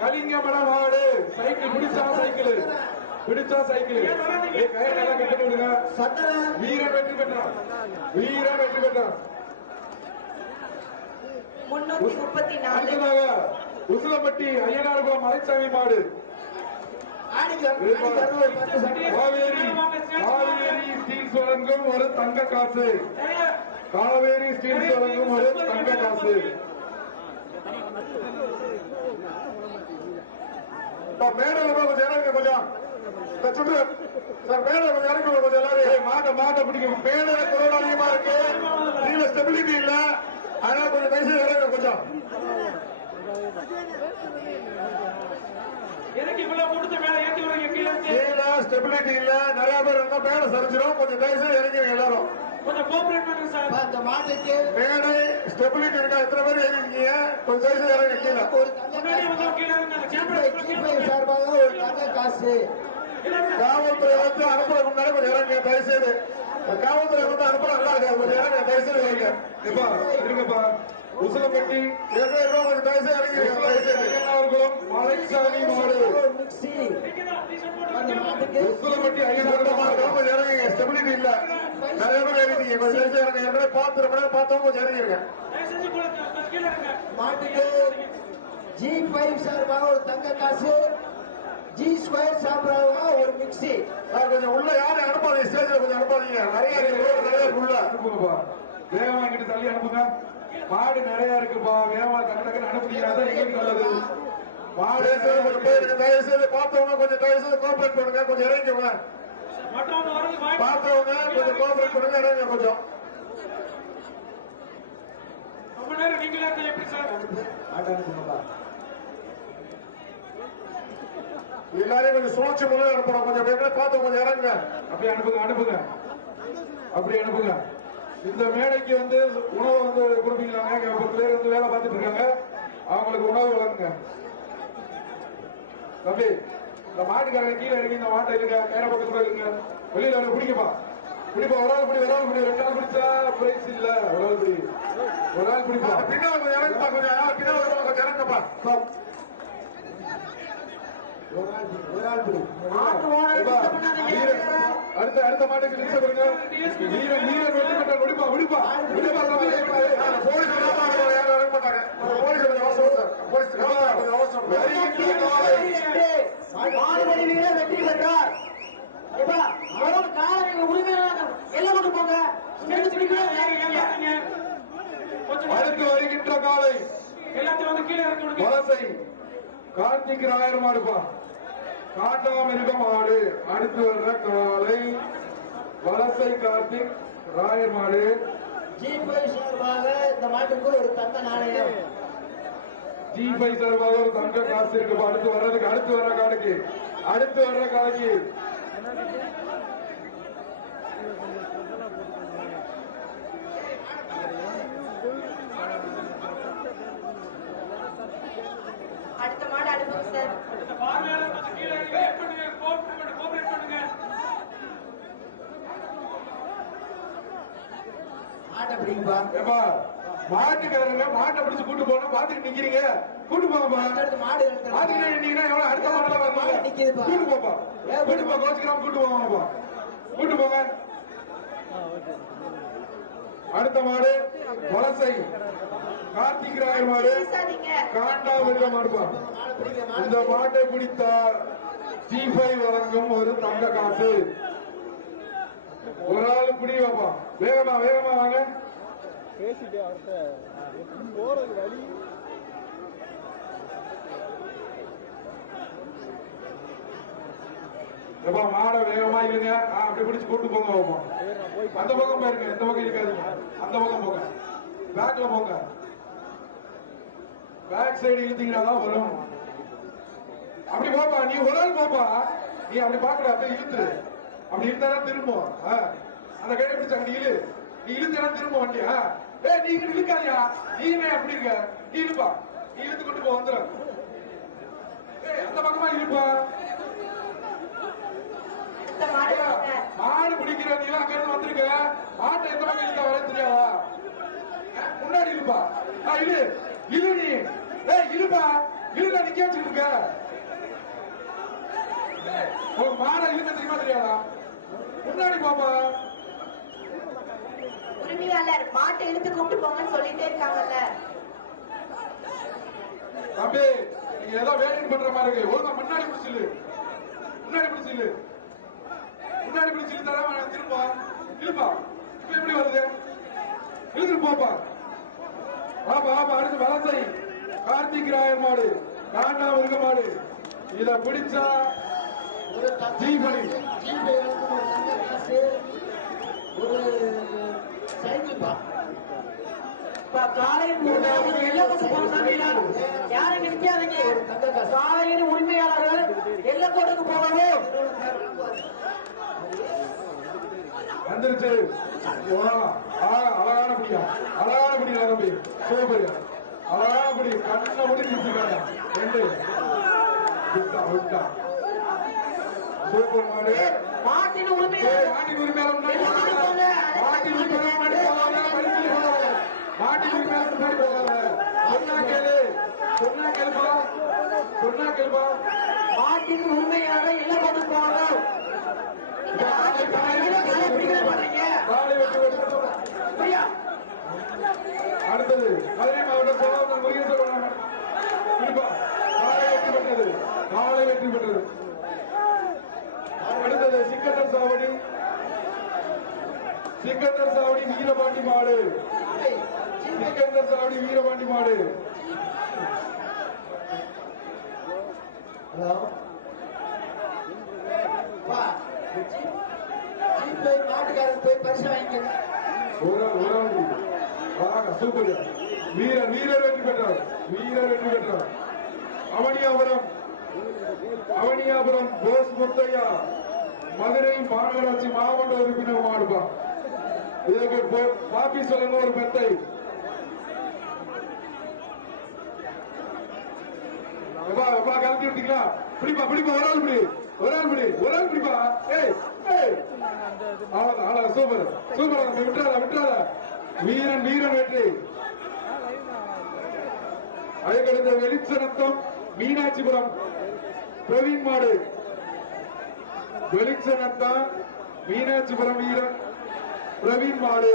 கலிங்கமடம் மாடு சைக்கிள் பிடிச்சா சைக்கிள் பிடிச்சா சைக்கிள் கயிறெல்லாம் கட்டி விடுங்க. வீரன் வெற்றி பெற்றான். வீரன் வெற்றி பெற்றான். உசிலம்பட்டி ஐயனார்குளம் மலைச்சாமி மாடு காவேரி ஸ்டீல்ஸ் வழங்கும் ஒரு தங்க காசு. காவேரி ஸ்டீல்ஸ் வழங்கும் ஒரு தங்க காசு. மேடல கொஞ்சம் இறங்க கொஞ்சம் சார் மேடல கொஞ்சம் இறங்க கொஞ்சம் எல்லாரும் மாட்ட பிடிக்கும். மேடல குரல் அதிகமா இருக்கு. நீங்க ஸ்டெபிலிட்டி இல்ல. அதனால கொஞ்சம் பைசா இறங்க கொஞ்சம். ஸ்டெபிலிட்டி இல்ல. நிறைய பேர் இருந்தா மேல சரிஞ்சிடும். கொஞ்சம் பைசா இறங்கிங்க எல்லாரும். கொஞ்சம் கோஆபரேட் பண்ணுங்க சார். அந்த மாட்டுக்கு மேடை ஸ்டெபிலிட்டி இருக்கா? எத்தனை பேர் இறங்கிங்க? கொஞ்சம் பைசா இறங்க கீழே. சார்பாக ஒரு தங்க காசு. காவல்துறை வந்து அனுப்புற முன்னாடி கொஞ்சம் இறங்க தயவுசெய்து. காவல்துறை வந்து அனுப்புற நல்லா இருக்காது. கொஞ்சம் இறங்க தயவுசெய்து இறங்க. இருங்கப்பா. உசிலம்பட்டி கொஞ்சம் தயவுசெய்து ஐயனார்குளம் மலைச்சாமி மாடு உசிலம்பட்டி ஐயனார்குளம் கொஞ்சம் இறங்க. ஸ்டெபிலிட்டி இல்ல. நிறைய பேர் இறங்கிங்க. கொஞ்சம் இறங்க. ஏற்கனவே பார்த்து பார்த்தவங்க கொஞ்சம் இறங்கிருங்க. மாட்டுக்கு G5 சார்பாக ஒரு தங்க காசு. G2 சார்பாக ஒரு மிக்சி. கொஞ்சம் உள்ள யாரும் அனுப்பாதீங்க. ஸ்டேஜ்ல கொஞ்சம் அனுப்பாதீங்க. நிறைய உள்ள அனுப்புங்கப்பா. வேகமா கிட்ட தள்ளி அனுப்புங்க. மாடு நிறைய இருக்குப்பா. வேகமா டக்குன்னு அனுப்புனீங்கன்னா எங்களுக்கு நல்லது. மாடு கொஞ்சம் போயிருக்கு. தயவு செய்து பார்த்தவங்க கொஞ்சம் தயவு செய்து கோஆபரேட் பண்ணுங்க. கொஞ்சம் இறங்கிக்கோங்க. பார்த்தவங்க கொஞ்சம் கோஆபரேட் பண்ணுங்க. இறங்க கொஞ்சம். எல்லாரையும் கொஞ்சம் சுழற்சி முதல்ல அனுப்பணும். கொஞ்சம் பார்த்து கொஞ்சம் இறங்குங்க. அப்படி அனுப்புங்க. அப்படி அனுப்புங்க. இந்த மேடைக்கு வந்து உணவு வந்து கொடுப்பீங்களாங்க. 10 பேர் வந்து வேலை பார்த்துட்டு இருக்காங்க. அவங்களுக்கு உணவு வழங்குங்க. தம்பி இந்த மாட்டுக்காரங்க கீழே இறங்கி இந்த மாட்டை இருக்க கயிறை போட்டு கூட இருங்க. வெளியில பிடிக்கப்பா. பிடிப்பா. ஒரு ஆள் பிடி. 2 ஆள் பிடிச்சா பிரைஸ் இல்ல. ஒரு ஆள் பிடிப்பா. பின்னால கொஞ்சம் இறங்குப்பா. கொஞ்சம் இறங்கப்பா. அடுத்த மாட்டுக்கு விடுப்பா. போலீஸ் யாரும் இறங்க மாட்டாங்க. போலீஸ் கொஞ்சம் அவசரம். வெற்றி பெற்றார். எல்லாம் போங்க. அடுத்து வருகின்ற காலை வலசை கார்த்திக் ராயர் மாடுப்பா. காண்டாமிருக மாடு. அடுத்து வர்ற காலை வலசை கார்த்திக் ராயர் மாடு. G5 சார்பாக இந்த மாட்டுக்கு ஒரு தங்க நாணயம். G5 சார்பாக ஒரு தங்க காசு இருக்குப்பா. அடுத்து வர்ற காலைக்கு அடுத்த மாடு அனுப்புங்க சார். மாட்டுக்காரங்க மாட்டை பிடிச்சு கூட்டு போனா பாத்துட்டு நிக்கிறீங்க. கூட்டு போங்கப்பா. மாடு எவ்வளவு அடுத்த மாடல கூட்டு போப்பா. கோச்சுக்கிறாம கூட்டு போங்கப்பா. கூட்டு போங்க. அடுத்த மாடு வலசை கார்த்திக் ராயர் மாடு. காண்டாமிருக மாடுப்பா. இந்த மாட்டை பிடித்தார் G5 வழங்கும் ஒரு தங்க காசு. ஒரு ஆள் பிடிவாப்பா. வேகமா வாங்க. பேசிட்டு அவர்கிட்ட போறது வழி. மாட வேகமா இல்லைங்க. அப்படி பிடிச்சு கூட்டு போங்க. அந்த பக்கம் போயிருங்க. இந்த பக்கம் இருக்காதீங்க. அந்த பக்கம் போங்க. பேக்ல போங்க. பேக் சைடு இழுத்தீங்கன்னா தான் வரும். அப்படி போப்பா. நீ ஒரு ஆள் போப்பா. நீ அப்படி பாக்கல. அப்படி இழுத்து. அப்படி இழுத்தாதான் திரும்பும். அந்த கையை பிடிச்ச அங்க இழு. நீ இழுத்தா திரும்ப வண்டியா. நீ இழுக்காதியா. நீங்க அப்படி இருக்க. நீ இழுப்பா. நீ இழுத்து கொண்டு போ. வந்துடும். அந்த பக்கமா இழுப்பா. மாடு பிடிக்க மாடு நீ அங்க இருந்து வந்திருக்க மாட்டை எந்த பக்கம் இழுக்க வர தெரியாதா முன்னாடி இருப்பா இழு இழு நீ இழுப்பா இழுக்க நிக்க வச்சுருக்க ஒரு மாடை இழுக்க தெரியுமா தெரியாதா முன்னாடி பாப்பா உரிமையாளர் மாட்டை இழுத்து கூப்பிட்டு போங்கன்னு சொல்லிட்டே இருக்காங்கல்ல. தம்பி நீங்க ஏதோ வேலைக்கு பண்ற மாதிரி இருக்கு ஒழுங்கா முன்னாடி பிடிச்சில்லு முன்னாடி பிடிச்சில்லு முன்னாடி பிடிச்சில்லு தர திருப்பா இழுப்பா இப்ப எப்படி வருது இழுத்துட்டு போப்பா பாப்பா பாப்பா அடுத்து வலசை கார்த்திக் ராயர் மாடு காண்டா மிருக மாடு இத பிடிச்சா ஒரு ஜீவனி ஒரு சைக்கிள் பா காலையின் யாரும் நிற்காதீங்க. காலையின் உரிமையாளர்கள் எல்லக்கோட்டுக்கு போகவும் வந்துருச்சு அழகான படியா அழகான படியா தம்பி சூப்பர் அழகான படி கண்ணை முடி நிறுத்திக்காங்க ரெண்டு விட்டா விட்டா சூப்பர் மாடு மாட்டின் உரிமையாளர் மாட்டின் உரிமையாளர் முன்னாடி போகாத. மாட்டின் உரிமையாளர் முன்னாடி போகாத. பரிசீலனை போகாத. மாட்டின் உரிமையாளர் முன்னாடி போகாத. சொன்னா கேளு சொன்னா கேளுப்பா சொன்னா கேளுப்பா மாட்டின் உரிமையாளர் எல்லக்கோட்டுக்கு போகவும் காலை வெற்றி பிரியா அடுத்தது மதுரை மாவட்டம் சோழவன் முருகேஸ்வரன் குறிப்பா காலை வெற்றி பெற்றது காலை வெற்றி பெற்றது அடுத்தது சிக்கந்தர் சாவடி வீரபாண்டி மாடு சிக்கந்தர் சாவடி வீரபாண்டி மாடு ஹலோ வா போய் மாட்டுக்காரன் போய் பரிசு வாங்கிக்கங்க. ஒரு ஆள் சூப்பர் வீரர் வெற்றி பெற்றார் அவனியாபுரம் போஸ் முத்தையா மதுரை மாநகராட்சி மாவட்ட உறுப்பினர் மாடுபா இதுக்கு பாப்பி சொல்லுங்க ஒரு மெத்தை கலத்தி விட்டீங்களா பிடிப்பா ஒரு ஆள் பிடிப்பா சூப்பர் விட்டுறாத வீரன் வெற்றி அதுக்கடுத்த வெளிச்சநத்தம் மீனாட்சிபுரம் பிரவீன் மாடு வெளிச்சநத்தம் மீனாட்சிபுரம் வீரன் பிரவீன் மாடு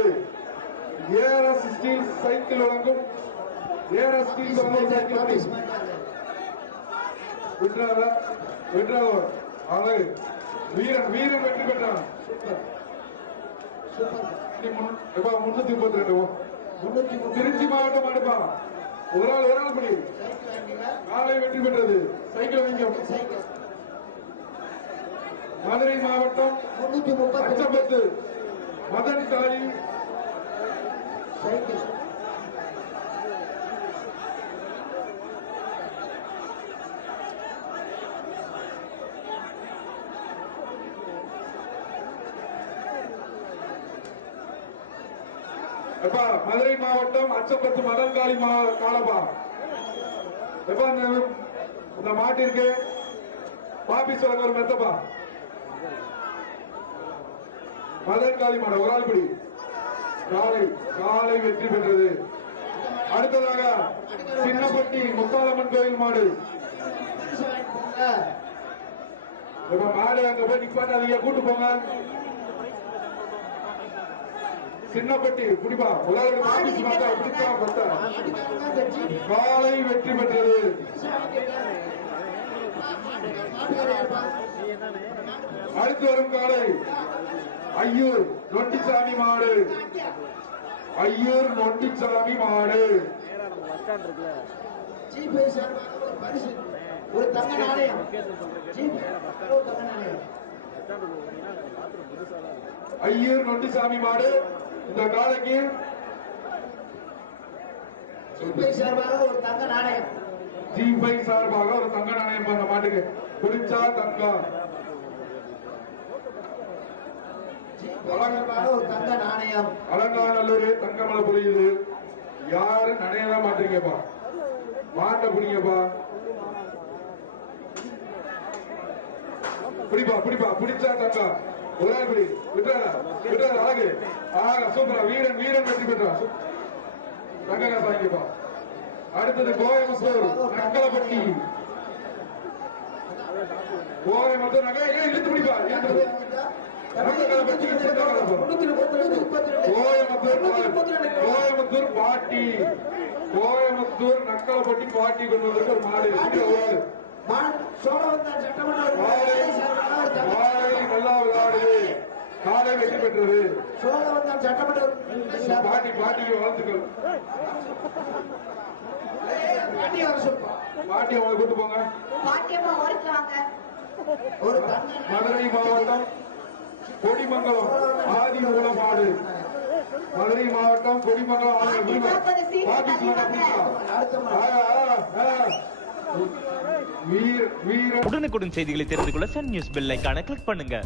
ஏஆர்எஸ் ஸ்டீல் சைக்கிள் வழங்கும் ஏஆர்எஸ் ஸ்டீல் சைக்கிள் விட்டுறாத அழகு வீரன் வெற்றி பெற்றான் சூப்பர் 332 திருச்சி மாவட்டம் அடுப்பா ஒரு ஆள் படி காலை வெற்றி பெற்றது சைக்கிள் வாங்கியும் மதுரை மாவட்டம் 330 மதன் தாயி சைக்கிள் மதுரை மாவட்டம் அச்சம்பத்து மதன்காளி காலப்பா இந்த மாட்டிற்கு பாப்பி சொல்லுங்க ஒரு மெத்தப்பா மதன்காளி மாடு ஒரு ஆள் படி காலை வெற்றி பெற்றது அடுத்ததாக சின்னப்பட்டி முத்தாலம்மன் கோயில் மாடு மாடு அங்க போய் நிப்பாட்டாதீங்க கூட்டு போங்க சின்னப்பட்டி குடிப்பா உலக காலை வெற்றி பெற்றது அடுத்து வரும் காலை ஐயூர் நொட்டிச்சாமி மாடு ஒரு தங்க நாணயம் ஐயூர் நொட்டிசாமி மாடு இந்த காலைக்கு சார்பாக ஒரு தங்க நாணயம் ஜி5 சார்பாக ஒரு தங்க நாணயம் அந்த மாட்டுக்கு குடிச்சா தங்கம் ஒரு தங்க நாணயம் அலங்காநல்லூர் தங்கமலை புரியுது யாரும் நனையதான் மாட்டீங்கப்பா மாட்டை பிடிங்கப்பா பிடிச்சா தங்கம் உலகப்படி விட்டுறாரு அழகு சூப்பரா வீரன் வெற்றி பெற்றார் தங்க காசு வாங்கிப்பா. அடுத்தது கோயம்புத்தூர் நக்கலப்பட்டி கோயம்புத்தூர் நகை இழுத்து பிடிப்பா கோயம்புத்தூர் பாட்டி கோயம்புத்தூர் நக்கலப்பட்டி பாட்டி கொண்டு வந்திருக்க ஒரு மாடு நல்லா விளையாடுது காலை வெற்றி பெற்றது பாட்டி பாட்டிக்கு வாழ்த்துக்கள் பாட்டி அவங்களை கூட்டு போங்க. பாட்டியம்மா ஓடிக்குவாங்க. மதுரை மாவட்டம் கொடிமங்கலம் ஆதிமூலம் மாடு மதுரை மாவட்டம் கொடிமங்கலம் உடனுக்குடன் செய்திகளை தெரிந்து கொள்ள சன் நியூஸ் பெல் ஐகானை கிளிக் பண்ணுங்க.